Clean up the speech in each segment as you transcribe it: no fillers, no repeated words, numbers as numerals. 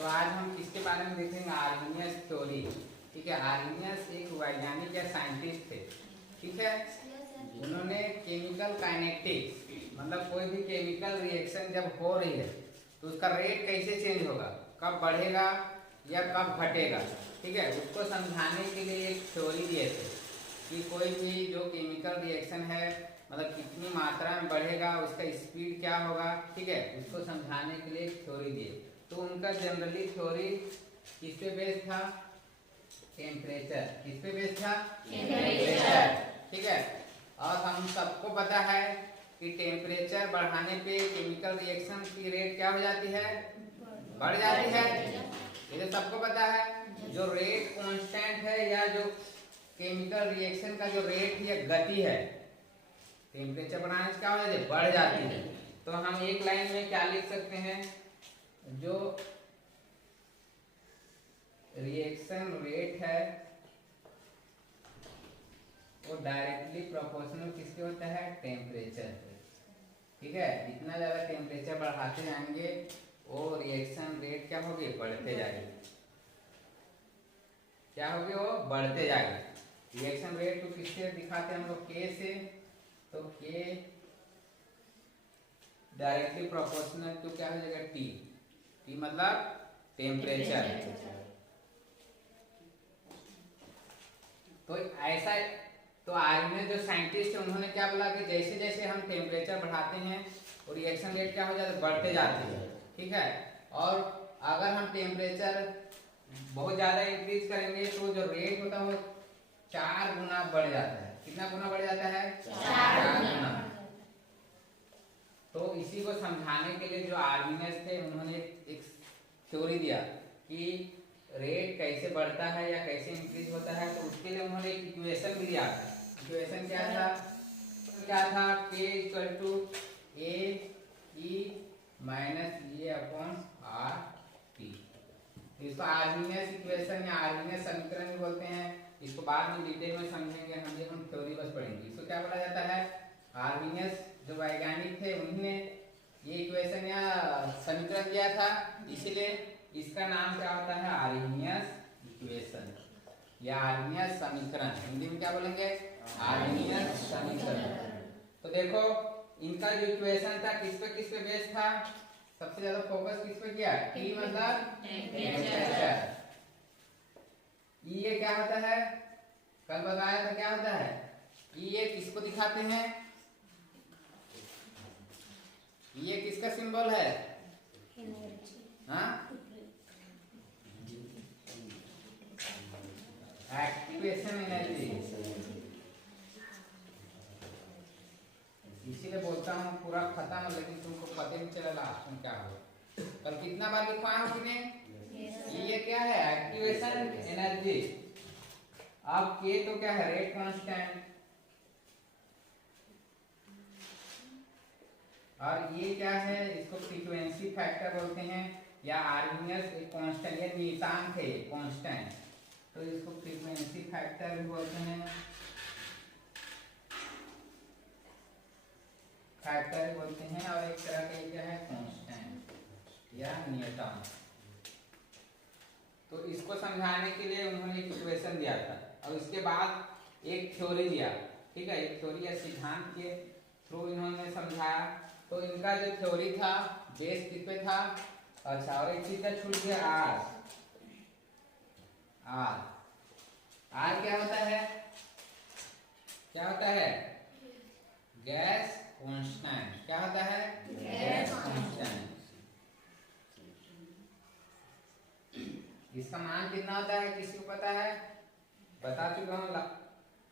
तो आज हम किसके बारे में देखेंगे, आर्मीनियस थ्योरी। ठीक है, आर्मीनियस एक वैज्ञानिक या साइंटिस्ट थे। ठीक है, उन्होंने केमिकल काइनेटिक्स मतलब कोई भी केमिकल रिएक्शन जब हो रही है तो उसका रेट कैसे चेंज होगा, कब बढ़ेगा या कब घटेगा, ठीक है, उसको समझाने के लिए एक थ्योरी दिए थे कि कोई भी जो केमिकल रिएक्शन है मतलब कितनी मात्रा में बढ़ेगा, उसका स्पीड क्या होगा, ठीक है, उसको समझाने के लिए एक थ्योरी दिए। तो उनका जनरली थ्योरी किस पे बेस्ड था, टेम्परेचर। किस पे बेस्ड था, टेम्परेचर। ठीक है, और हम सबको पता है कि टेम्परेचर बढ़ाने पे केमिकल रिएक्शन की रेट क्या हो जाती है, बढ़ जाती है। ये तो सबको पता है। जो रेट कांस्टेंट है या जो केमिकल रिएक्शन का जो रेट या गति है टेम्परेचर बढ़ाने से क्या हो जाती है, बढ़ जाती है। तो हम एक लाइन में क्या लिख सकते हैं, जो रिएक्शन रेट है वो डायरेक्टली प्रोपोर्शनल किसके होता है, टेम्परेचर। ठीक है, जितना ज्यादा टेम्परेचर बढ़ाते जाएंगे वो रिएक्शन रेट क्या होगी, बढ़ते जाएगी। क्या होगी, वो बढ़ते जाएगी। रिएक्शन रेट को किससे दिखाते हैं हम लोग, के से। तो के डायरेक्टली प्रोपोर्शनल टू क्या हो जाएगा, टी। टी मतलब टेम्परेचर। तो ऐसा, तो आर्मीनियस जो साइंटिस्ट है उन्होंने क्या बोला कि जैसे जैसे हम टेम्परेचर बढ़ाते हैं और रिएक्शन रेट क्या हो जाता है, बढ़ते जाते हैं। ठीक है, और अगर हम टेम्परेचर बहुत ज्यादा इंक्रीज करेंगे तो जो रेट होता है वो 4 गुना बढ़ जाता है। कितना गुना बढ़ जाता है, 4 गुना। तो इसी को समझाने के लिए जो आर्मीनियस थे उन्होंने एक थ्योरी दिया कि रेट कैसे बढ़ता है या कैसे इंक्रीज होता है। तो उसके लिए उन्होंने एक इक्वेशन भी दिया था। इक्वेशन क्या था, K equal to a e minus e upon R T. इसको आर्मीनियस इक्वेशन या आर्मीनियस समीकरण भी बोलते हैं। इसको बाद में डिटेल में समझेंगे, हम थ्योरी बस पढ़ेंगे। इसको क्या बोला जाता है, आर्मीनियस जो वैज्ञानिक थे उन्होंने ये इक्वेशन या समीकरण दिया था, इसलिए इसका नाम क्या होता है, आर्मीनियस इक्वेशन या आर्मीनियस समीकरण। हिंदी में क्या बोलेंगे, आर्मीनियस समीकरण। तो देखो इनका जो इक्वेशन था किस पे बेस्ड था, सबसे ज्यादा फोकस किस पे किया, टी मतलब टेम्परेचर। ये क्या होता है, कल बताया था क्या होता है, ये किसको दिखाते हैं, ये किसका सिंबल है, हाँ, एक्टिवेशन एनर्जी। इसीलिए बोलता हूँ पूरा खत्म, लेकिन तुमको पता नहीं चला लास्ट में क्या हो। कल कितना बार लिखवाया हो कि नहीं, ये क्या है, एक्टिवेशन एनर्जी। अब के तो क्या है, रेट कांस्टेंट, और ये क्या है, इसको फ्रीक्वेंसी फैक्टर बोलते हैं या आर्मीनियस एक कांस्टेंट, ये नियतांक है कांस्टेंट, तो इसको फ्रीक्वेंसी फैक्टर भी बोलते हैं, फैक्टर बोलते हैं। और एक तरह का क्या है, कांस्टेंट या नियतांक। तो इसको समझाने के लिए उन्होंने एक इक्वेशन दिया था और इसके बाद एक थ्योरी दिया। ठीक है, एक थ्योरी या सिद्धांत के थ्रू इन्होंने समझाया। तो इनका जो थ्योरी था बेस किस पे था, अच्छा, और एक चीज का छूट गया, आर। आर क्या होता है, क्या होता है, गैस कांस्टेंट। क्या होता है, गैस कांस्टेंट। इसका मान कितना होता है, किसी को पता है, बता चुका हूँ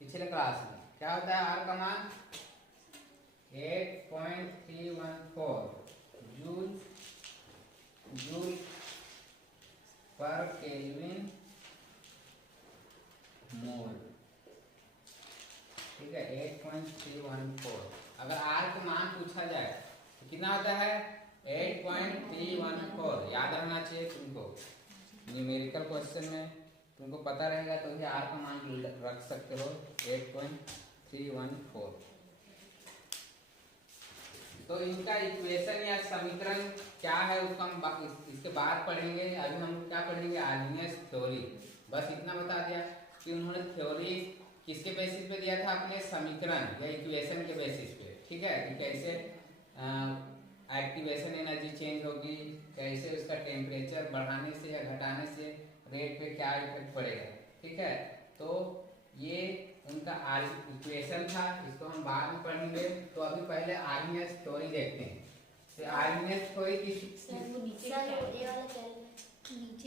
पिछले क्लास में। क्या होता है आर का मान, 8.314 जूल पर केल्विन मोल। ठीक है, 8.314। अगर आर का मान पूछा जाए तो कितना होता है, 8.314। याद रखना चाहिए तुमको, न्यूमेरिकल क्वेश्चन में तुमको पता रहेगा तो ही आर का मान रख सकते हो, 8.314। तो इनका इक्वेशन या समीकरण क्या है उसको हम इसके बाद पढ़ेंगे। अभी हम क्या पढ़ेंगे, आर्मीनियस थ्योरी। बस इतना बता दिया कि उन्होंने थ्योरी किसके बेसिस पे दिया था, अपने समीकरण या इक्वेशन के बेसिस पे, ठीक है, कि कैसे एक्टिवेशन एनर्जी चेंज होगी, कैसे उसका टेम्परेचर बढ़ाने से या घटाने से रेट पे क्या इफेक्ट पड़ेगा, ठीक है। तो ये उनका इक्वेशन था, इसको हम बाद में पढ़ेंगे। तो अभी पहले आर्मीनियस थ्योरी देखते हैं। तो आर्मीनियस थ्योरी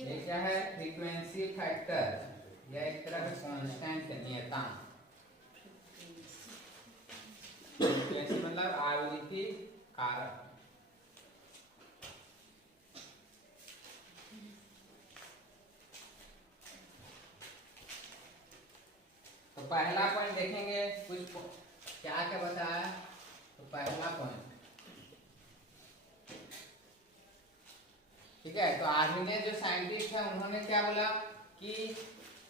ये क्या है, फ्रीक्वेंसी फैक्टर या एक तरह का कांस्टेंट नियतांक। फ्रीक्वेंसी मतलब आवृत्ति कारक। तो पहला पॉइंट देखेंगे, कुछ क्या क्या बताया। तो पहला पॉइंट, ठीक है, तो आर्मीनियस जो साइंटिस्ट है उन्होंने क्या बोला कि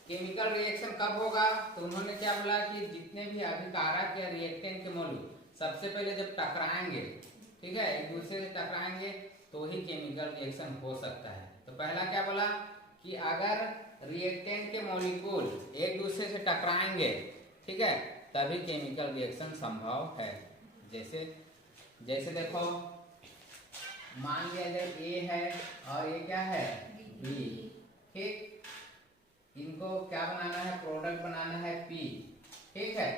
केमिकल रिएक्शन कब होगा। तो उन्होंने क्या बोला कि जितने भी अभिकारक या रिएक्टेंट के मॉलिक्यूल सबसे पहले जब टकराएंगे, ठीक है, एक दूसरे से टकराएंगे तो ही केमिकल रिएक्शन हो सकता है। तो पहला क्या बोला कि अगर रिएक्टेंट के मॉलिक्यूल एक दूसरे से टकराएंगे, ठीक है, तभी केमिकल रिएक्शन संभव है। जैसे जैसे देखो, मान लिया जाए ए है और ये क्या है बी, ठीक, इनको क्या बनाना है, प्रोडक्ट बनाना है पी, ठीक है।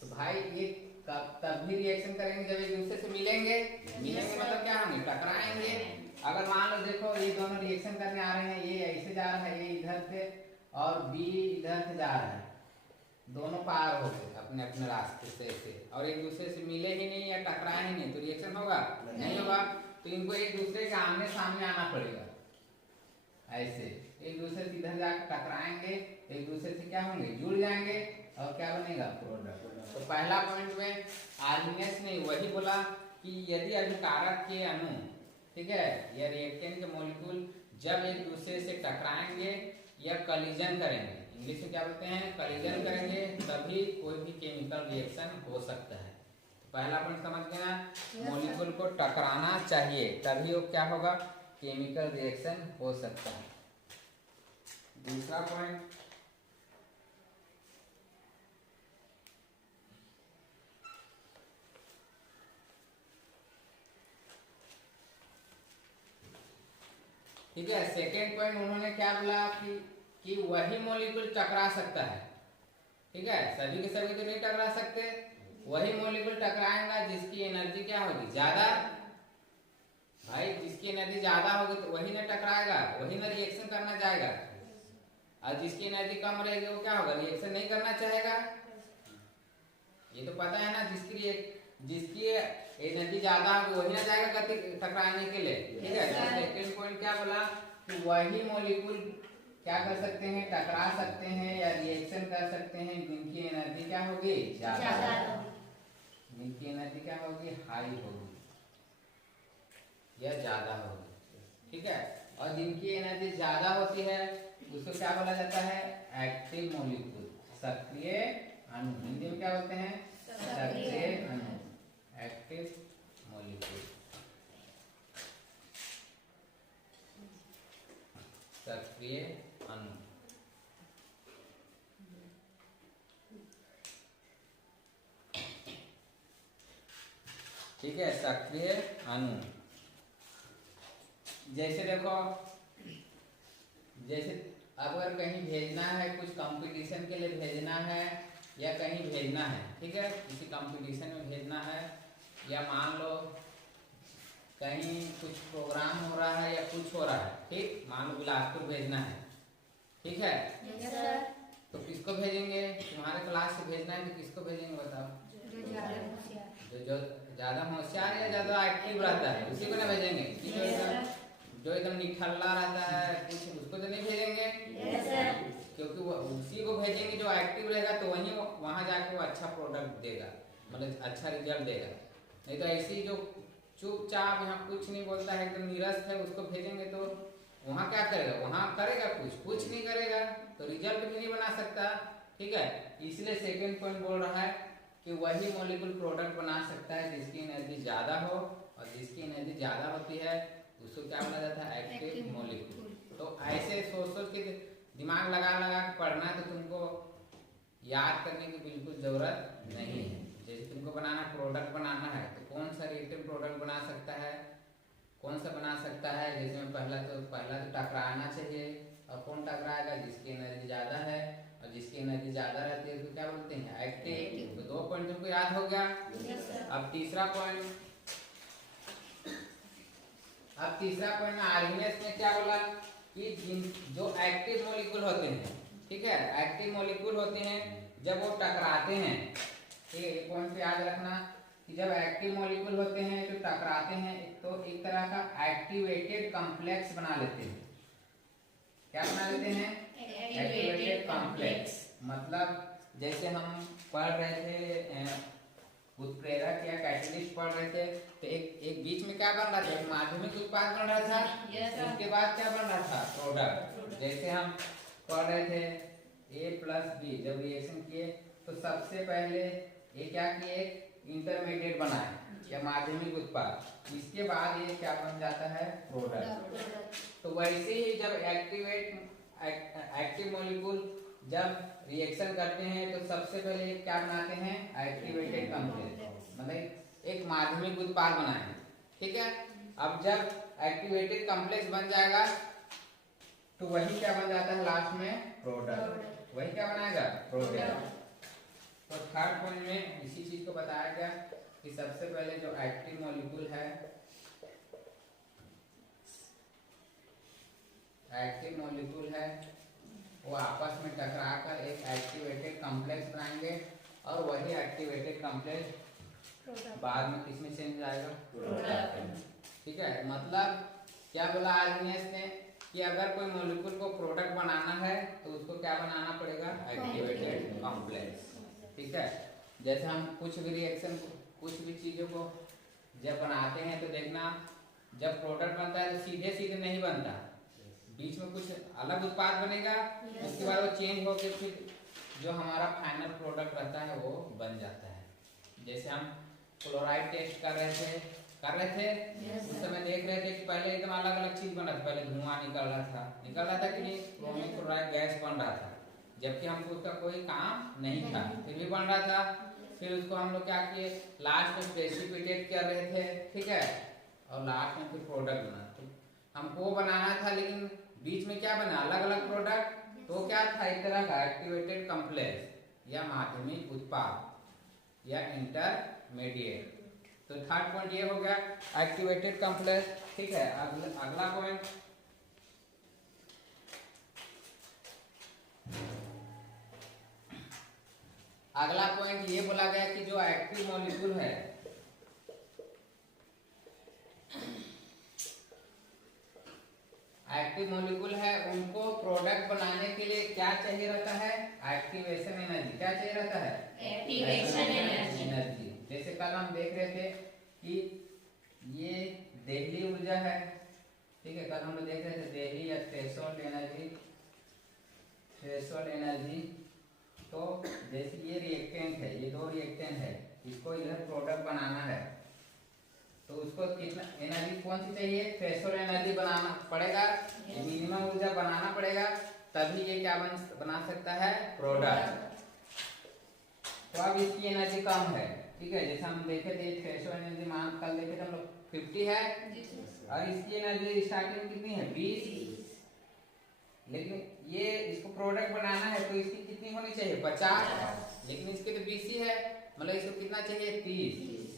तो भाई ये तब भी रिएक्शन करेंगे जब एक दूसरे से मिलेंगे मतलब क्या होंगे, टकराएंगे। अगर मान लो देखो ये दोनों रिएक्शन करने आ रहे हैं, ये ऐसे जा रहा है, ये इधर से और बी इधर से जा रहा है, दोनों पार हो गए अपने अपने रास्ते से ऐसे, और एक दूसरे से मिले ही नहीं या टकराए ही नहीं, तो रिएक्शन होगा नहीं होगा। तो इनको एक दूसरे के आमने सामने आना पड़ेगा, ऐसे एक दूसरे से इधर जाकर टकराएंगे, एक दूसरे से क्या होंगे, जुड़ जाएंगे और क्या बनेगा, प्रोडक्ट। तो पहला पॉइंट में आर्मीनियस ने वही बोला कि यदि अभिकारक के अणु, ठीक है, या रिएक्टेंट के मॉलिक्यूल जब एक दूसरे से टकराएंगे या कलिजन करेंगे, इंग्लिश में क्या बोलते हैं, कलिजन करेंगे, तभी कोई भी केमिकल रिएक्शन हो सकता है। पहला पॉइंट समझ गया, मॉलिक्यूल को टकराना चाहिए तभी वो क्या होगा, केमिकल रिएक्शन हो सकता है। दूसरा पॉइंट, ठीक है, सेकेंड पॉइंट उन्होंने क्या बोला कि वही मॉलिक्यूल टकरा सकता है, ठीक है, सभी के सभी तो नहीं टकरा सकते, वही मॉलिक्यूल टकराएगा जिसकी एनर्जी क्या होगी, ज्यादा। भाई जिसकी एनर्जी ज्यादा होगी तो वही ना टकराएगा, वही ना रिएक्शन करना चाहेगा, और जिसकी एनर्जी कम रहेगी वो क्या होगा, रिएक्शन नहीं करना चाहेगा। ये तो पता है ना, जिसकी एनर्जी ज्यादा होगी वही ना जाएगा टकराने के लिए, ठीक है। तो सेकंड पॉइंट क्या बोला कि वही मॉलिक्यूल क्या कर सकते हैं, टकरा सकते हैं या रिएक्शन कर सकते हैं जिनकी एनर्जी क्या होगी, ज्यादा, जिनकी एनर्जी क्या होगी, हाई होगी या ज्यादा होगी, ठीक है। और जिनकी एनर्जी ज्यादा होती है उसको क्या बोला जाता है, एक्टिव मॉलिक्यूल, सक्रिय अणु। हिंदी में क्या बोलते हैं, सक्रिय अणु, एक्टिव मॉलिक्यूल, सक्रिय अणु। ठीक है, सक्रिय अणु। जैसे देखो, जैसे अगर कहीं भेजना है, कुछ कंपटीशन के लिए भेजना है या कहीं भेजना है, ठीक है, किसी कंपटीशन में भेजना है, या मान लो कहीं कुछ प्रोग्राम हो रहा है या कुछ हो रहा है, ठीक, मान लो बिलासपुर भेजना है, ठीक है। yes, sir. तो किसको भेजेंगे, तुम्हारे क्लास से भेजना है तो किसको भेजेंगे बताओ, जो ज्यादा होशियार या ज्यादा एक्टिव रहता है उसी को ना भेजेंगे, जो एकदम निठल्ला रहता है कुछ उसको तो नहीं भेजेंगे, क्योंकि वो उसी को भेजेंगे जो एक्टिव रहेगा, तो वहीं वहां जाके वो अच्छा प्रोडक्ट देगा, मतलब अच्छा रिजल्ट देगा। नहीं तो ऐसी जो चुपचाप यहाँ कुछ नहीं बोलता है, एकदम निरस्त है, उसको भेजेंगे तो वहाँ क्या करेगा, वहाँ करेगा कुछ नहीं करेगा, तो रिजल्ट भी नहीं बना सकता, ठीक है। इसलिए सेकंड पॉइंट बोल रहा है कि वही मॉलिक्यूल प्रोडक्ट बना सकता है जिसकी एनर्जी ज़्यादा हो, और जिसकी एनर्जी ज़्यादा होती है उसको क्या बोला जाता है, एक्टिव मॉलिक्यूल। तो ऐसे सोच सोच के दिमाग लगा लगा के पढ़ना है, तो तुमको याद करने की बिल्कुल ज़रूरत नहीं है। जैसे तुमको बनाना प्रोडक्ट बनाना है तो कौन सा रिएक्टिव प्रोडक्ट बना सकता है, कौन सा बना सकता है, जैसे में पहला तो टकराना चाहिए, और कौन टकराएगा, जिसकी एनर्जी ज़्यादा है, और जिसकी एनर्जी ज़्यादा रहती है तो क्या बोलते हैं, एक्टिव। तो 2 पॉइंट तुमको याद हो गया। अब तीसरा पॉइंट में आर्गेनियस में क्या बोला कि जो एक्टिव मॉलिक्यूल होते हैं, ठीक है, एक्टिव मॉलिक्यूल होते हैं जब वो टकराते हैं, ठीक है, ये पॉइंट याद रखना कि जब एक्टिव मॉलिक्यूल होते हैं तो टकराते हैं तो एक तरह का एक्टिवेटेड कॉम्प्लेक्स बना लेते हैं। क्या बना लेते हैं, एक्टिवेटेड कॉम्प्लेक्स। मतलब जैसे हम पढ़ रहे थे उत्प्रेरक या कैटलिस्ट पढ़ रहे थे, तो एक बीच में क्या बन रहा था, एक माध्यमिक उत्पाद बन रहा था, उसके बाद क्या बन रहा था, प्रोडक्ट। जैसे हम पढ़ रहे थे A+B जब रिएक्शन किए तो सबसे पहले ये क्या किए, इंटरमीडिएट बनाए या माध्यमिक उत्पाद, इसके बाद ये क्या बन जाता है, प्रोडक्ट। तो वैसे ही जब एक्टिव मॉलिक्यूल जब रिएक्शन करते हैं तो सबसे पहले क्या बनाते हैं, एक्टिवेटेड कॉम्प्लेक्स, मतलब एक माध्यमिक उत्पाद बनाए, ठीक है। अब जब एक्टिवेटेड कॉम्प्लेक्स बन जाएगा तो वही क्या बन जाता है, लास्ट में प्रोडक्ट। वही क्या बनाएगा, प्रोडक्ट। तो थर्ड पॉइंट में इसी चीज को बताया गया कि सबसे पहले जो एक्टिव मॉलिक्यूल है वो आपस में टकराकर एक एक्टिवेटेड कॉम्प्लेक्स बनाएंगे, और वही एक्टिवेटेड कॉम्प्लेक्स बाद में किसमें चेंज आएगा, प्रोडक्ट। ठीक है, मतलब क्या बोला आर्गेनियस ने कि अगर कोई मॉलिक्यूल को प्रोडक्ट बनाना है तो उसको क्या बनाना पड़ेगा, एक्टिवेटेड कॉम्प्लेक्स। ठीक है, जैसे हम कुछ भी रिएक्शन, कुछ भी चीज़ों को जब बनाते हैं तो देखना जब प्रोडक्ट बनता है तो सीधे सीधे नहीं बनता, बीच में कुछ अलग उत्पाद बनेगा, उसके बाद वो चेंज होकर फिर जो हमारा फाइनल प्रोडक्ट रहता है वो बन जाता है। जैसे हम क्लोराइड टेस्ट कर रहे थे उस समय देख रहे थे कि पहले एकदम अलग अलग चीज बन रहा था, पहले धुआं निकल रहा था कि नहीं, क्रोमिक क्लोराइड गैस बन रहा था, जबकि हमको उसका कोई काम नहीं था, फिर भी बन रहा था। फिर उसको हम लोग क्या किए, लास्ट में प्रेसिपिटेट कर रहे थे, ठीक है, और लास्ट में फिर प्रोडक्ट बना। तो हमको बनाना था लेकिन बीच में क्या बना, अलग अलग प्रोडक्ट, तो क्या था, एक तरह का एक्टिवेटेड कॉम्प्लेक्स या माध्यमिक उत्पाद या इंटरमीडिएट। तो थर्ड पॉइंट ये हो गया एक्टिवेटेड कॉम्प्लेक्स। ठीक है, अगला पॉइंट ये बोला गया कि जो एक्टिव मॉलिक्यूल है, उनको प्रोडक्ट बनाने के लिए क्या चाहिए रहता है, एक्टिवेशन एनर्जी। क्या चाहिए रहता है, एक्टिवेशन एनर्जी। जैसे कल हम देख रहे थे कि ये देहली ऊर्जा है, ठीक है, कल हम लोग देख रहे थे देहली या थ्रेशोल्ड एनर्जी। तो जैसे ये रिएक्टेंट है, ये दो रिएक्टेंट है, इसको इधर प्रोडक्ट बनाना है तो उसको कितना एनर्जी कौन सी चाहिए, थ्रेशोल्ड एनर्जी बनाना पड़ेगा, मिनिमम ऊर्जा बनाना पड़ेगा, तभी ये क्या बना सकता है, प्रोडक्ट। तो अब इसकी एनर्जी कम है, ठीक है, जैसे हम देखे थे थ्रेशोल्ड एनर्जी मान कल देखे थे हम लोग 50 है, और इसकी एनर्जी स्टार्टिंग में कितनी है, 20। लेकिन ये इसको प्रोडक्ट बनाना है तो इसकी कितनी होनी चाहिए, 50, लेकिन इसके तो 20 ही है, मतलब इसको कितना चाहिए, 30।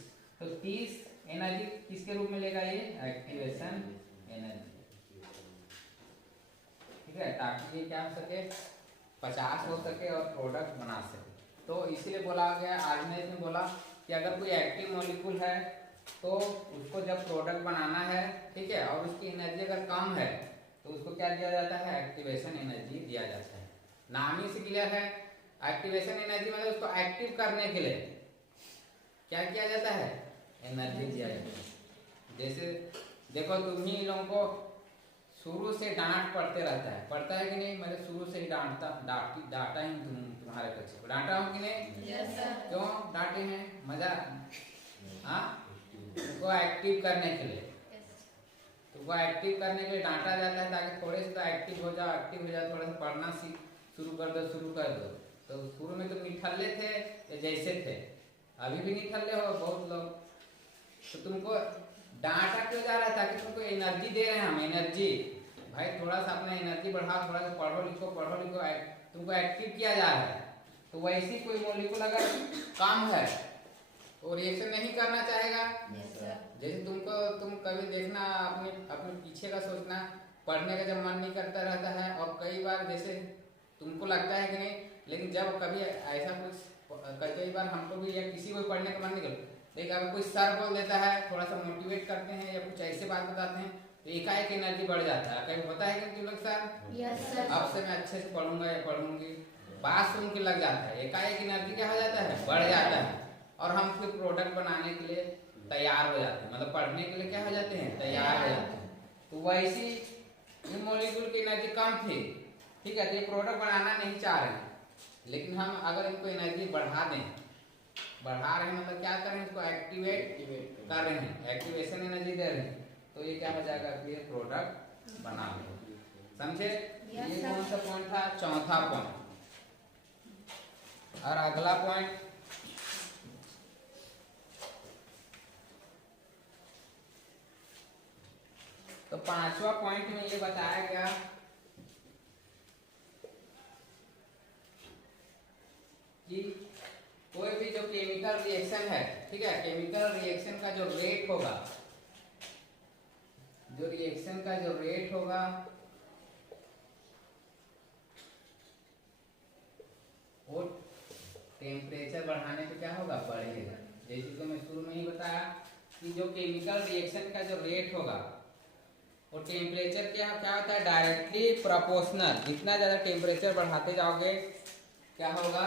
तो 30 एनर्जी किसके रूप में लेगा, ये एक्टिवेशन एनर्जी। ठीक है, ताकि ये क्या हो सके, 50 हो सके और प्रोडक्ट बना सके। तो इसीलिए बोला गया, आर्गेनियस ने बोला कि अगर कोई एक्टिव मॉलिक्यूल है तो उसको जब प्रोडक्ट बनाना है, ठीक है, और उसकी एनर्जी अगर कम है तो उसको क्या दिया जाता है, एक्टिवेशन एनर्जी दिया जाता है। नाम ही से क्लियर है, एक्टिवेशन एनर्जी मतलब उसको एक्टिव करने के लिए क्या किया जाता है, एनर्जी दिया जाता है। जैसे देखो तुम ही लोगों को शुरू से डांट पड़ते रहता है, पढ़ता है कि नहीं? मैंने शुरू से ही डांटा ही तुम्हारे बच्चे को, डांटा हूँ कि नहीं? Yes sir. क्यों डांटे हैं? मजा, हाँ, तुमको एक्टिव करने के लिए, तुमको एक्टिव करने के लिए डांटा जाता है ताकि थोड़े से तो एक्टिव हो जाओ, थोड़ा सा पढ़ना शुरू कर दो। तो शुरू में तो निठल्ले थे या जैसे थे, अभी भी निठल्ले हो बहुत लोग, तो तुमको डांटा क्यों जा रहा है? ताकि तुमको एनर्जी दे रहे हैं हम, एनर्जी। भाई थोड़ा सा अपना एनर्जी बढ़ाओ, थोड़ा सा पढ़ो लिखो, तुमको एक्टिव किया जा रहा है। तो वैसी कोई मॉलिक्यूल अगर काम है तो रिएक्शन नहीं करना चाहेगा। जैसे तुम कभी देखना, अपने पीछे का सोचना, पढ़ने का जब मन नहीं करता रहता है, और कई बार जैसे तुमको लगता है कि नहीं, लेकिन जब कभी ऐसा कुछ, कई बार हमको भी या किसी को पढ़ने का मन नहीं करता, लेकिन अगर कोई सर बोल देता है, थोड़ा सा मोटिवेट करते हैं या कुछ ऐसे बात बताते हैं, तो एकाएक एनर्जी बढ़ जाता है। कहीं होता है कि तुम लोग सर? Yes sir. अब से मैं अच्छे से पढ़ूंगा या पढ़ूंगी, बात सुन के लग जाता है, एकाएक एनर्जी क्या हो जाता है? बढ़ जाता है, और हम फिर प्रोडक्ट बनाने के लिए तैयार हो जाते हैं, मतलब पढ़ने के लिए क्या हो जाते हैं? तैयार हो जाते हैं। तो वैसी मॉलिक्यूल की एनर्जी कम थी, ठीक है, तो ये प्रोडक्ट बनाना नहीं चाह रहे हैं, लेकिन हम अगर इनको एनर्जी बढ़ा रहे हैं मतलब क्या कर रहे हैं? इसको एक्टिवेट कर रहे हैं, एक्टिवेशन एनर्जी दे रहे हैं, तो ये क्या हो जाएगा? फिर प्रोडक्ट बना लो, समझे? ये कौन सा पॉइंट था? चौथा पॉइंट। और अगला पॉइंट, तो पांचवा पॉइंट में ये बताया गया कि कोई भी जो केमिकल रिएक्शन है, ठीक है, केमिकल रिएक्शन का जो रेट होगा, वो टेम्परेचर बढ़ाने पे क्या होगा? बढ़ेगा। जैसे कि मैं शुरू में ही बताया कि जो केमिकल रिएक्शन का जो रेट होगा, वो टेम्परेचर क्या होता है? Directly proportional. जितना ज़्यादा टेम्परेचर बढ़ाते जाओगे क्या होगा?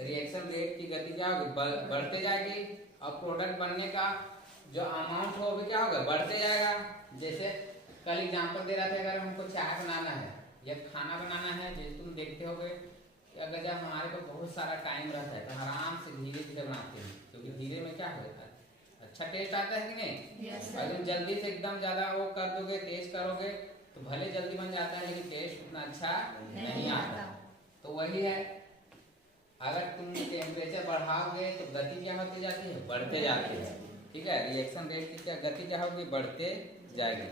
रिएक्शन रेट की गति क्या होगी? बढ़ते जाएगी, और प्रोडक्ट बनने का जो अमाउंट हो वो क्या होगा? बढ़ते जाएगा। जैसे कल एग्जांपल दे रहा था, अगर हमको चाय बनाना है या खाना बनाना है, जैसे तुम देखते होगे कि अगर जब हमारे पास बहुत सारा टाइम रहता है तो आराम से धीरे धीरे बनाते हैं, क्योंकि धीरे में क्या होता है? अच्छा टेस्ट आता है कि नहीं? अगर जल्दी से एकदम ज़्यादा वो कर दोगे, तेज करोगे, तो भले जल्दी बन जाता है लेकिन टेस्ट उतना अच्छा नहीं आता। तो वही है, अगर तुम टेम्परेचर बढ़ाओगे तो गति क्या होती जाती है? बढ़ते जाती है, ठीक है। रिएक्शन रेट की क्या गति क्या होगी? बढ़ते जाएगी।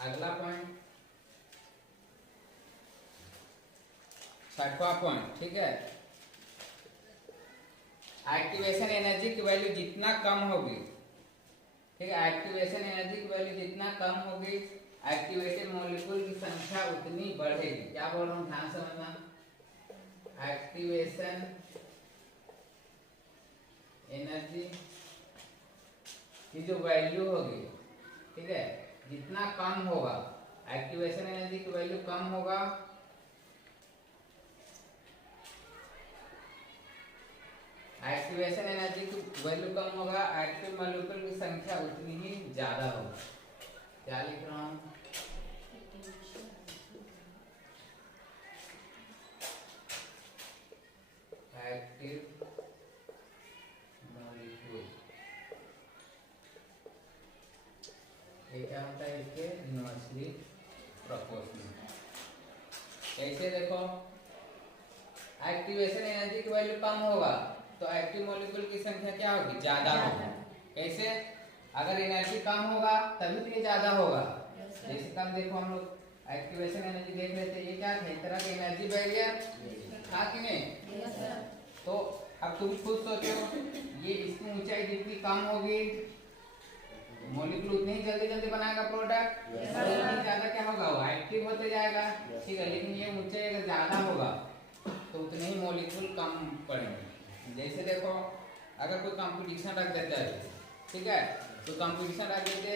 अगला पॉइंट, छठवां पॉइंट, ठीक है, एक्टिवेशन एनर्जी की वैल्यू जितना कम होगी, ठीक है, एक्टिवेशन एनर्जी की वैल्यू जितना कम होगी, एक्टिवेटेड मॉलिक्यूल की संख्या उतनी बढ़ेगी। क्या बोल रहा हूँ, ध्यान से समझना। एक्टिवेशन एनर्जी की जो वैल्यू होगी, ठीक है, जितना कम होगा, एक्टिवेशन एनर्जी की वैल्यू कम होगा, एक्टिवेशन एनर्जी की वैल्यू कम होगा, एक्टिव मॉलिक्यूल की संख्या उतनी ही ज्यादा होगी। क्या लिख रहा हूँ? एक्टिव मॉलिक्यूल, ये क्या होता है? इसके इनवर्सली प्रोपोर्शनल। कैसे? देखो, एक्टिवेशन एनर्जी की वैल्यू कम होगा तो एक्टिव मॉलिक्यूल की संख्या क्या होगी? ज्यादा होगी। कैसे? अगर एनर्जी कम होगा तभी तो ये ज्यादा होगा। जैसे कम देखो, हम लोग एक्टिवेशन एनर्जी देख रहे थे, ये क्या था? एक तरह की एनर्जी बैरियर था कि नहीं? तो अब तुम खुद सोचो, ये इसकी ऊंचाई जितनी कम होगी, मॉलिक्यूल उतनी ही जल्दी जल्दी बनाएगा प्रोडक्ट, और उतनी ज्यादा क्या होगा? वो एक्टिव होते जाएगा, ठीक है। लेकिन ये ऊंचाई अगर ज्यादा होगा तो उतने ही मॉलिक्यूल कम पड़ेंगे। जैसे देखो, अगर कोई कंपटीशन रख देता है, ठीक है, तो कंपटीशन रख देते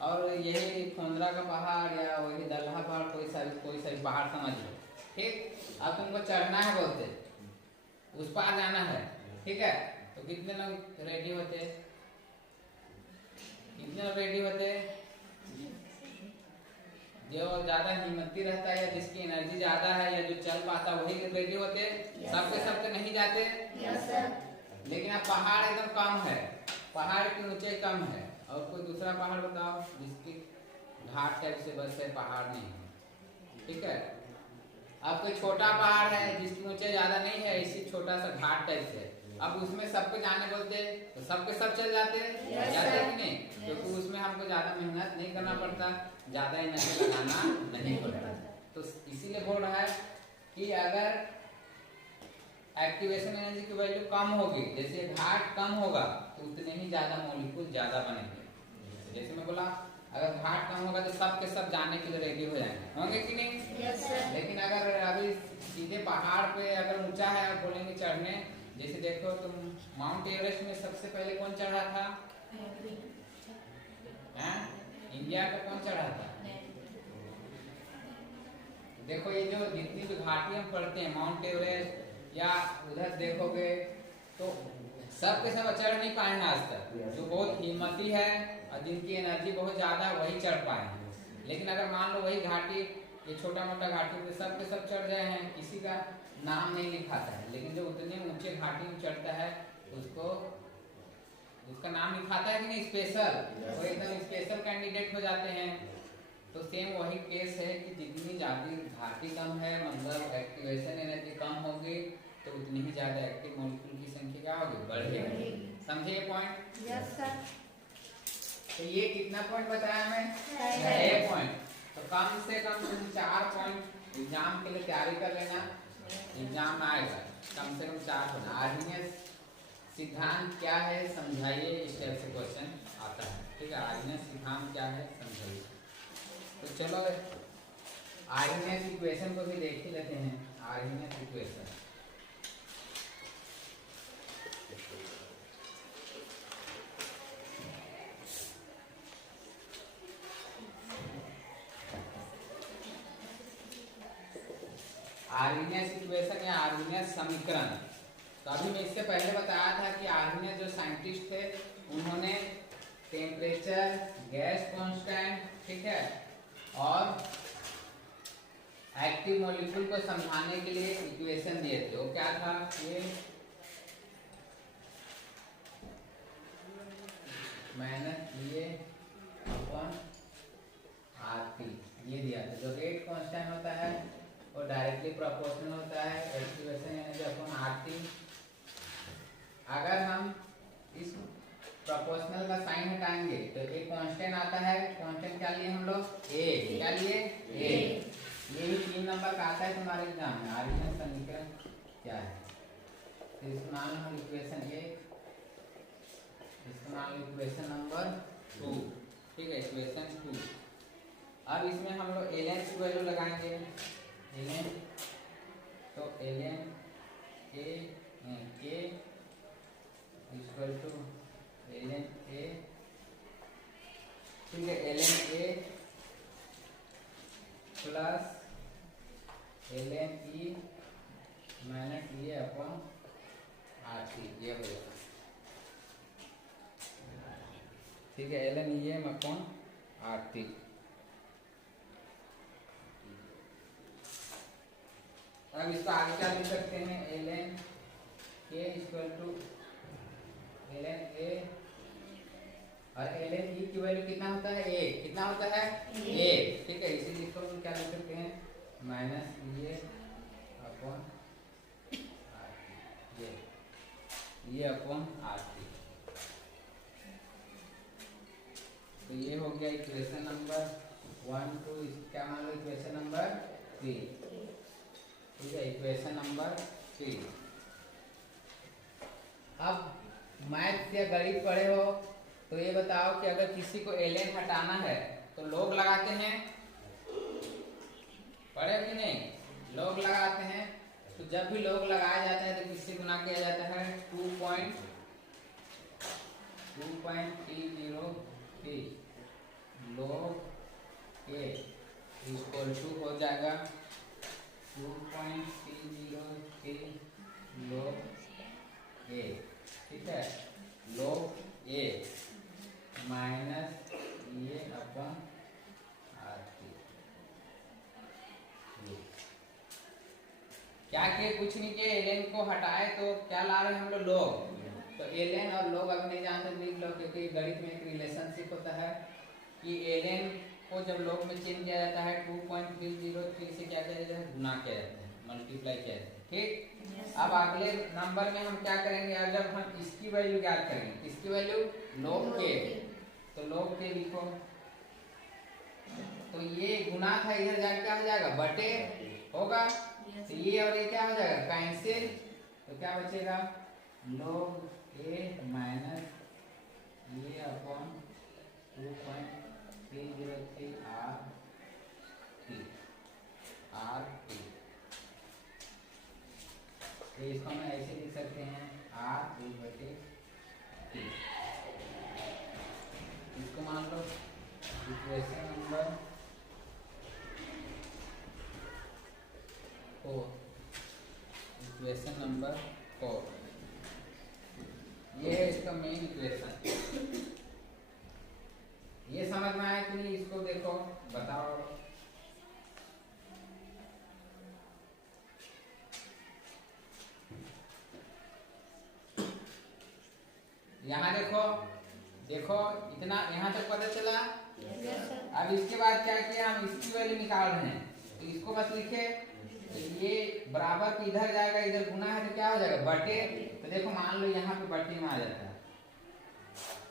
और यही खोंदरा का पहाड़ या वही दल्हा पहाड़, कोई सा पहाड़ समझ लो, ठीक। अब तुमको चढ़ना है, बोलते उस पार जाना है, ठीक है, तो कितने लोग रेडी होते? जो ज्यादा हिम्मती रहता है या जिसकी एनर्जी ज्यादा है या जो चल पाता है वही रेडी होते। सबके सब तो नहीं जाते। लेकिन अब पहाड़ एकदम कम है, पहाड़ की ऊंचाई कम है। और कोई दूसरा पहाड़ बताओ जिसकी घाट टाइप से बस है, पहाड़ नहीं है। ठीक है, अब कोई छोटा पहाड़ है जिसकी ऊंचाई ज्यादा नहीं है, इसी छोटा सा घाट टाइप से, अब उसमें सबको जाने बोलते तो सबके सब चल जाते जाते कि नहीं? क्योंकि उसमें हमको ज्यादा मेहनत नहीं करना पड़ता, ज्यादा एनर्जी लगाना नहीं पड़ता। तो इसीलिए बोल रहा है कि अगर एक्टिवेशन एनर्जी की वैल्यू कम होगी, जैसे घाट कम होगा तो उतने ही ज्यादा मॉलिक्यूल ज्यादा बनेंगे। जैसे मैं बोला अगर घाट कम होगा तो सब के सब जाने के लिए रेडी हो जाएंगे, होंगे कि नहीं? लेकिन अगर अभी सीधे पहाड़ पे अगर ऊंचा है और बोलेंगे चढ़ने, जैसे देखो तुम माउंट एवरेस्ट में सबसे पहले कौन चढ़ा था? इंडिया का कौन चढ़ा था? देखो ये जो जितनी भी घाटी हम पढ़ते हैं, माउंट एवरेस्ट या उधर देखोगे तो सब के सब चढ़ नहीं पाए आज तक। जो बहुत हिम्मती है और जिनकी एनर्जी बहुत ज्यादा है वही चढ़ पाए। लेकिन अगर मान लो वही घाटी, ये छोटा मोटा घाटी पे सब के सब चढ़ गए हैं, किसी का नाम नहीं लिखाता है। लेकिन जो उतने ऊंचे घाटी में चढ़ता है उसको उसका नाम लिखाता है कि नहीं? स्पेशल, वो एकदम स्पेशल कैंडिडेट हो जाते हैं। तो सेम वही केस है कि जितनी ज्यादा घाटी कम है, मतलब एक्टिवेशन एनर्जी कम होगी, तो उतनी ही ज्यादा एक्टिव मॉलिक्यूल की संख्या क्या होगी? बढ़ेगी। समझे ये पॉइंट? Yes sir. तो ये कितना पॉइंट बताया मैं? 6 पॉइंट। तो कम से कम तुम 4 पॉइंट एग्जाम के लिए तैयारी कर लेना, एग्जाम में आएगा कम से कम 4 पॉइंट। आर्हीनियस सिद्धांत क्या है समझाइए, इस टाइप से क्वेश्चन आता है। ठीक है, आर्हीनियस सिद्धांत क्या है समझाइए। तो चलो आर्हीनियस इक्वेशन को भी देख ही लेते हैं। आर्हीनियस इक्वेशन आर्हीनियस इक्वेशन या आर्हीनियस समीकरण। तो अभी मैं इससे पहले बताया था कि आर्हीनियस जो साइंटिस्ट थे उन्होंने टेम्परेचर, गैस कांस्टेंट, ठीक है, और एक्टिव मॉलिक्यूल को समझाने के लिए इक्वेशन दिए थे। वो क्या था? ये माइनस ये अपॉन आरटी ये दिया था। जो रेट कांस्टेंट होता है वो डायरेक्टली प्रोपोर्शनल होता है एक्टिवेशन एनर्जी अपॉन आरटी। अगर हम इस प्रोपोर्शनल का साइन हटाएंगे तो एक कांस्टेंट आता है। कांस्टेंट क्या लिए हम लोग? ए। क्या लिए? ए। ये भी 3 नंबर का आता है तुम्हारे एग्जाम में। आर्हीनियस समीकरण क्या है? तो इसको मान लो इक्वेशन 1, इसको मान लो इक्वेशन नंबर 2। ठीक है, इक्वेशन 2। अब इसमें हम लोग ln की वैल्यू लगाएंगे। ln तो ln a equal to ln a, ठीक है, ln a plus ln e minus ये अपॉन आरटी, ये हो जाएगा। ठीक है, ln e अपॉन आरटी। अब इसको आगे क्या लिख सकते हैं? ln k equal to ln a और ln e की वैल्यू कितना होता है? a। कितना होता है? a। ठीक है, इसी लिखो तो क्या लिख सकते हैं? माइनस ये अपॉन ये अपॉन आरटी। तो ये हो गया इक्वेशन नंबर 1 2। क्या मान लो इक्वेशन नंबर 3। ठीक है, इक्वेशन नंबर 3। अब मैथ या गणित पढ़े हो तो ये बताओ कि अगर किसी को ln हटाना है तो लोग लगाते हैं, पढ़े कि नहीं? लोग लगाते हैं। तो जब भी लोग लगाया जाता है तो किससे गुना किया जाता है? 2.303 log a इक्वल टू हो जाएगा 2.303 log a। ठीक है, log a माइनस ये अपॉन आरटी। क्या किए, कुछ नहीं किए, एलएन को हटाए तो क्या ला रहे हैं हम लोग लॉग। तो एलएन और लॉग अगर नहीं जानते लिख लो, क्योंकि गणित में एक रिलेशनशिप होता है कि एलएन को जब लॉग में चेंज किया जाता है 2.303 से क्या किया जाता है, गुना किया जाता है, मल्टीप्लाई किया जाता है। ठीक, अब अगले नंबर में हम क्या करेंगे, अगर हम इसकी वैल्यू ज्ञात करेंगे, इसकी वैल्यू लॉग के, तो लॉग के लिखो, तो ये गुना था, इधर जाके क्या हो जाएगा, बटे होगा, तो ये और ये क्या हो जाएगा, कैंसिल, तो क्या बचेगा, लॉग ए माइनस ये अपॉन 2.303 आर टी। तो इसको हम ऐसे लिख सकते हैं आर एक बटे टी। इसको मान लो इक्वेशन नंबर 4, इक्वेशन नंबर 4, ये है इसका मेन इक्वेशन। ये समझ में आया कि नहीं, इसको देखो बताओ। यहाँ देखो, देखो इतना यहाँ तक पता चला। अब इसके बाद क्या किया, हम इसकी वैल्यू निकाल रहे हैं, तो इसको बस लिखे, तो ये बराबर की इधर जाएगा, इधर गुना है तो क्या हो जाएगा, बटे। तो देखो मान लो यहाँ पे बटे में आ जाता है,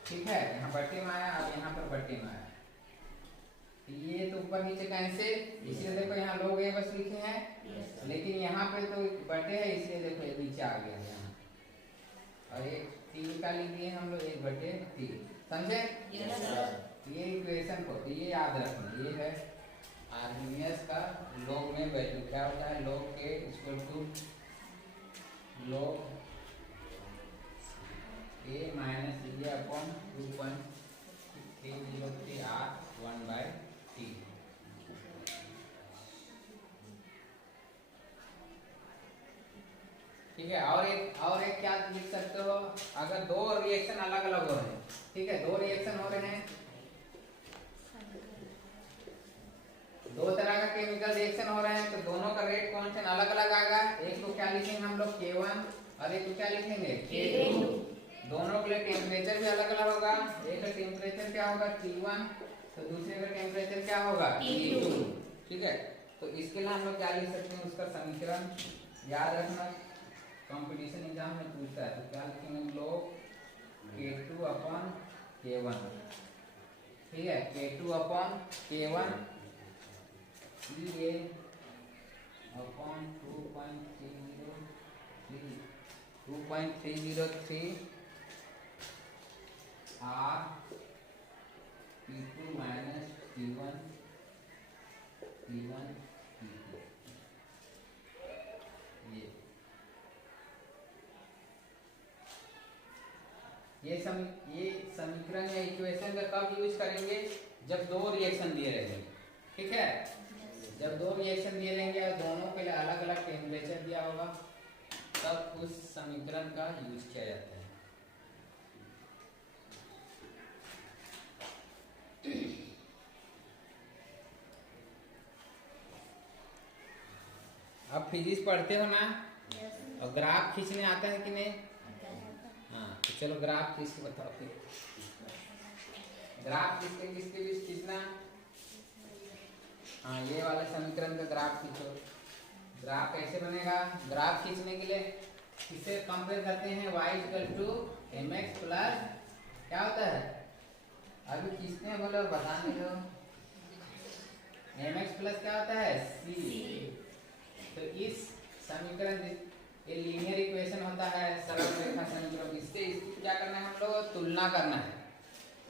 ठीक है, यहाँ बटे में आया, अब यहाँ पर बटे में आया, ये तो ऊपर नीचे कैंसिल, इसलिए देखो यहाँ लोग ये बस लिखे हैं, लेकिन यहाँ पे तो बटे है, इसलिए देखो ये नीचे आ गया यहाँ, और एक तीन का लिख दिए हम लोग, एक बटे तीन, समझे। ये इक्वेशन को तो ये याद रखना, ये है आर्मीनियस का लॉग में वैल्यू क्या होता है, log k equal to log a minus ये अपॉन 2.303 आर 1/t। ठीक है, और एक क्या लिख सकते हो, अगर दो रिएक्शन अलग अलग हो रहे हैं, ठीक है, दो रिएक्शन हो रहे हैं, दो तरह का केमिकल रिएक्शन हो रहे हैं, तो दोनों का रेट कांस्टेंट अलग अलग आएगा। एक को क्या लिखेंगे हम लोग K1 और एक को क्या लिखेंगे K2। दोनों के लिए टेम्परेचर भी अलग अलग होगा, एक का टेम्परेचर क्या होगा T1, तो दूसरे का टेम्परेचर क्या होगा T2। ठीक है, तो इसके लिए हम लोग क्या लिख सकते हैं, उसका समीकरण याद रखना, कंपटीशन एग्जाम में पूछता है, तो क्या लिखेंगे हम लोग K2 अपॉन K1, ठीक है, K2 अपॉन K1 ये upon 2.303 are P2 minus P1 P2। ये समीकरण या इक्वेशन का कब यूज करेंगे, जब दो रिएक्शन दिए रहेंगे, ठीक है, जब दो रिएक्शन दिए रहेंगे और दोनों के लिए अलग अलग टेम्परेचर दिया होगा, तब उस समीकरण का यूज किया जाता है। अब फिजिक्स पढ़ते हो ना, और ग्राफ खींचने आता है कि नहीं, हाँ, तो चलो ग्राफ खींच के बताओ फिर, ग्राफ किसके किसके बीच खींचना, हाँ, ये वाले समीकरण का ग्राफ खींचो। ग्राफ कैसे बनेगा, ग्राफ खींचने के लिए किससे कंपेयर करते हैं, y equal to mx plus क्या होता है, अभी खींचते हैं बोलो, बताने दो, mx प्लस क्या होता है c। तो इस समीकरण, ये लीनियर इक्वेशन होता है, सरल रेखा समीकरण, इससे इसकी क्या करना है, हम लोग तुलना करना है,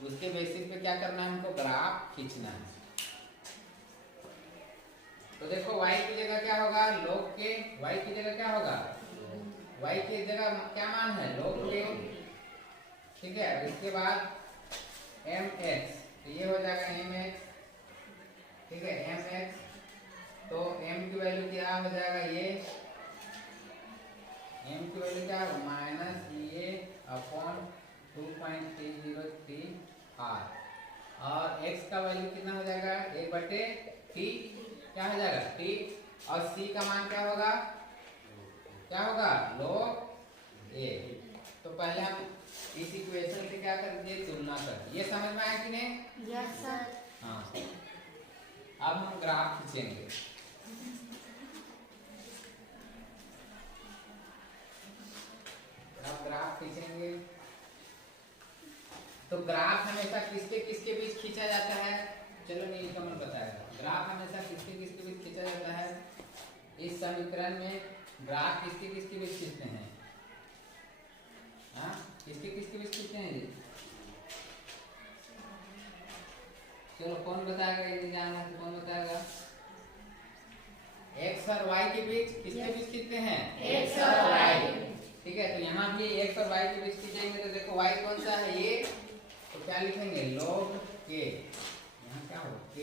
उसके बेसिस पे क्या करना है, हमको ग्राफ खींचना है। तो देखो y की जगह क्या होगा, log के, y की जगह क्या होगा, y की जगह क्या मान है, log के, ठीक है, इसके बाद mx, तो ये हो जाएगा mx, ठीक है, mx, तो m की वैल्यू क्या हो जाएगा, ये m की वैल्यू क्या होगा माइनस ये अपॉन 2.303 r, और x का वैल्यू कितना हो जाएगा, 1/t, क्या हो जाएगा t, और c का मान क्या होगा क्या होगा log a। तो पहले हम इस इक्वेशन से क्या कर दिए, तुलना कर दिए। ये समझ में आया कि नहीं? Yes sir. हाँ, अब हम ग्राफ खींचेंगे। अब ग्राफ खींचेंगे तो ग्राफ हमेशा किसके किसके बीच खींचा जाता है? चलो नीलकमल बताएगा। ग्राफ हमेशा किसके किसके बीच खींचा जाता है? इस समीकरण में ग्राफ किसके किसके बीच खींचते हैं? हाँ, किसके किसके बीच खींचते हैं जी? चलो कौन बताएगा? ये जानना है तो कौन बताएगा? एक्स और वाई के बीच किसके बीच खींचते हैं? एक्स और वाई। ठीक है, तो यहाँ भी एक्स और वाई के बीच खींचेंगे तो देखो वाई कौन सा है ये, तो क्या लिखेंगे log k। यहाँ क्या हो k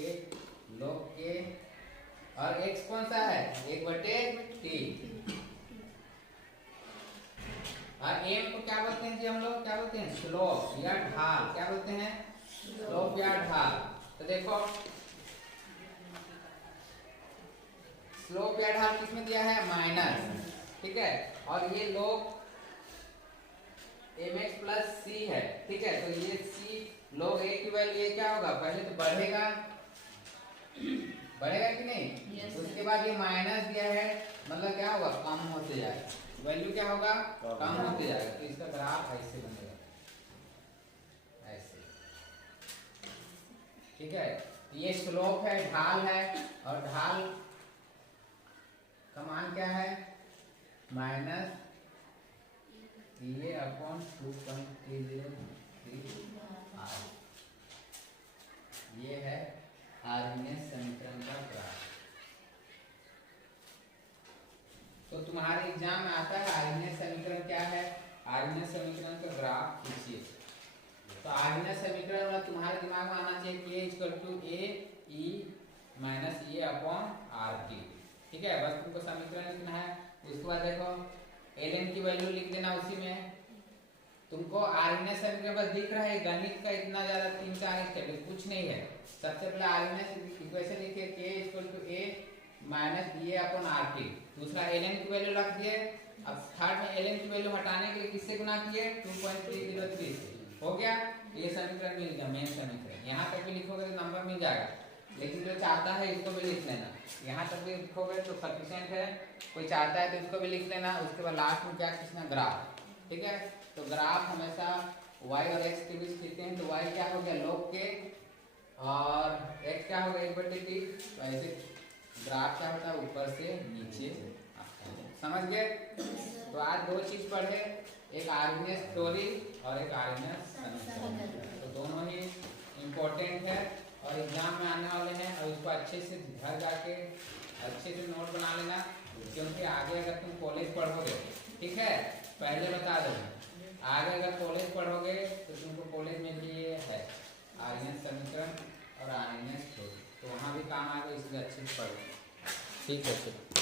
log k, और x कौन सा है 1/t। और m को क्या बोलते हैं जी हम लोग? क्या बोलते हैं? स्लोप या ढाल। क्या बोलते हैं? स्लोप या ढाल। तो देखो स्लोप या ढाल किसमें दिया है? माइनस। ठीक है, और ये log mx प्लस c है। ठीक है, तो ये c log a की वैल्यू क्या होगा? पहले तो बढ़ेगा, बढ़ेगा कि नहीं? yes, उसके बाद ये माइनस दिया है, मतलब क्या होगा? कम होते जाएगा। वैल्यू क्या होगा? कम होते जाएगा। तो इसका ग्राफ ऐसे बनेगा, ऐसे। ठीक है, ये स्लोप है, ढाल है, और ढाल का मान क्या है? माइनस ये अपॉन 2.303 r। ये है आर्मीनियस समीकरण का ग्राफ। तो तुम्हारे एग्जाम में आता है आर्मीनियस समीकरण क्या है? आर्मीनियस समीकरण का ग्राफ खींचिए। तो आर्मीनियस समीकरण वाला तुम्हारे दिमाग में आना चाहिए k equal to a e minus a upon R T. ठीक है, बस तुमको समीकरण लिखना है। उसके बाद देखो ln की वैल्यू लिख देना उसी में। तुमको आर्मीनियस समीकरण बस दिख रहा है, गणित का इतना ज्यादा 3-4 स्टेप कुछ नहीं है। सबसे पहले आर्मीनियस इक्वेशन लिखिए k equal to a minus a upon R T. दूसरा ln की वैल्यू रख दिए। अब थर्ड में ln की वैल्यू हटाने के लिए किससे गुना किए? 2.303 से। हो गया, ये समीकरण मिल गया, मेन समीकरण। यहाँ तक भी लिखोगे तो नंबर मिल जाएगा, लेकिन जो चाहता है इसको भी लिख लेना। यहाँ तक भी लिखोगे तो सफिशिएंट है, कोई चाहता है तो इसको भी लिख लेना। उसके बाद लास्ट में क्या खींचना? ग्राफ। ठीक है, तो ग्राफ हमेशा y और x के बीच खींचते हैं। तो y क्या हो गया? log k, और x क्या हो गया? 1/t। तो ऐसे ग्राफ क्या होता है? ऊपर से नीचे आता है। समझ गए? तो आज दो चीज पढ़े, एक आर्मीनियस थ्योरी और एक आर्मीनियस समीकरण। तो दोनों ही इम्पोर्टेंट है और एग्जाम में आने वाले हैं, और उसको अच्छे से घर जाके अच्छे से नोट बना लेना, क्योंकि आगे अगर तुम कॉलेज पढ़ोगे, ठीक है, पहले बता दो, आगे अगर कॉलेज पढ़ोगे तो तुमको कॉलेज में भी ये है आर्मीनियस समीकरण और आर्मीनियस थ्योरी, तो वहाँ भी काम आएगा, इसलिए अच्छे से पढ़ो। ठीक है, चलो।